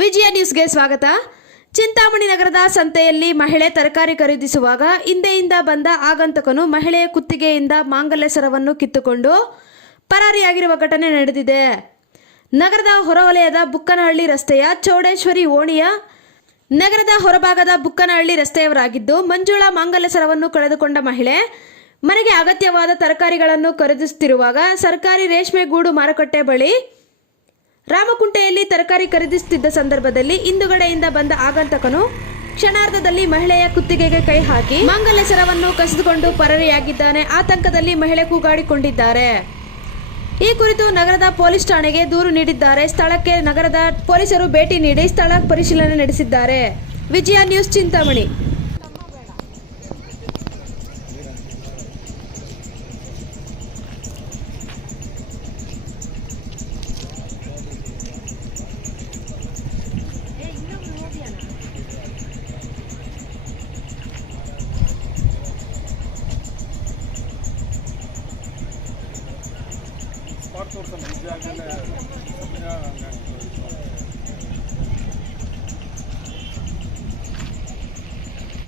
ವಿಜಯ ನ್ಯೂಸ್ಗೆ ಸ್ವಾಗತ. ಚಿಂತಾಮಣಿ ನಗರದ ಸಂತೆಯಲ್ಲಿ ಮಹಿಳೆ ತರಕಾರಿ ಖರೀದಿಸುವಾಗ ಹಿಂದೆಯಿಂದ ಬಂದ ಆಗಂತಕನು ಮಹಿಳೆಯ ಕುತ್ತಿಗೆಯಿಂದ ಮಾಂಗಲ್ಯ ಸರವನ್ನು ಕಿತ್ತುಕೊಂಡು ಪರಾರಿಯಾಗಿರುವ ಘಟನೆ ನಡೆದಿದೆ. ನಗರದ ಹೊರವಲಯದ ಬುಕ್ಕನಹಳ್ಳಿ ರಸ್ತೆಯ ಚೌಡೇಶ್ವರಿ ಓಣಿಯ ನಗರದ ಹೊರಭಾಗದ ಬುಕ್ಕನಹಳ್ಳಿ ರಸ್ತೆಯವರಾಗಿದ್ದು, ಮಂಜುಳಾ ಮಾಂಗಲ್ಯ ಸರವನ್ನು ಕಳೆದುಕೊಂಡ ಮಹಿಳೆ ಮನೆಗೆ ಅಗತ್ಯವಾದ ತರಕಾರಿಗಳನ್ನು ಖರೀದಿಸುತ್ತಿರುವಾಗ ಸರ್ಕಾರಿ ರೇಷ್ಮೆ ಗೂಡು ಮಾರುಕಟ್ಟೆ ಬಳಿ ರಾಮಕುಂಟೆಯಲ್ಲಿ ತರಕಾರಿ ಖರೀದಿಸುತ್ತಿದ್ದ ಸಂದರ್ಭದಲ್ಲಿ ಹಿಂದುಗಡೆಯಿಂದ ಬಂದ ಆಗಂತಕನು ಕ್ಷಣಾರ್ಧದಲ್ಲಿ ಮಹಿಳೆಯ ಕುತ್ತಿಗೆಗೆ ಕೈ ಹಾಕಿ ಮಾಂಗಲ್ಯ ಸರವನ್ನು ಕಸಿದುಕೊಂಡು ಪರಾರಿಯಾಗಿದ್ದಾನೆ. ಆತಂಕದಲ್ಲಿ ಮಹಿಳೆ ಕೂಗಾಡಿಕೊಂಡಿದ್ದಾರೆ. ಈ ಕುರಿತು ನಗರದ ಪೊಲೀಸ್ ಠಾಣೆಗೆ ದೂರು ನೀಡಿದ್ದಾರೆ. ಸ್ಥಳಕ್ಕೆ ನಗರದ ಪೊಲೀಸರು ಭೇಟಿ ನೀಡಿ ಸ್ಥಳ ಪರಿಶೀಲನೆ ನಡೆಸಿದ್ದಾರೆ. ವಿಜಯ ನ್ಯೂಸ್, ಚಿಂತಾಮಣಿ. ಸ್ಪಾಟ್ ತೋರಿಸಲ್ಲ, ನಿಜ ಆದಮೇಲೆ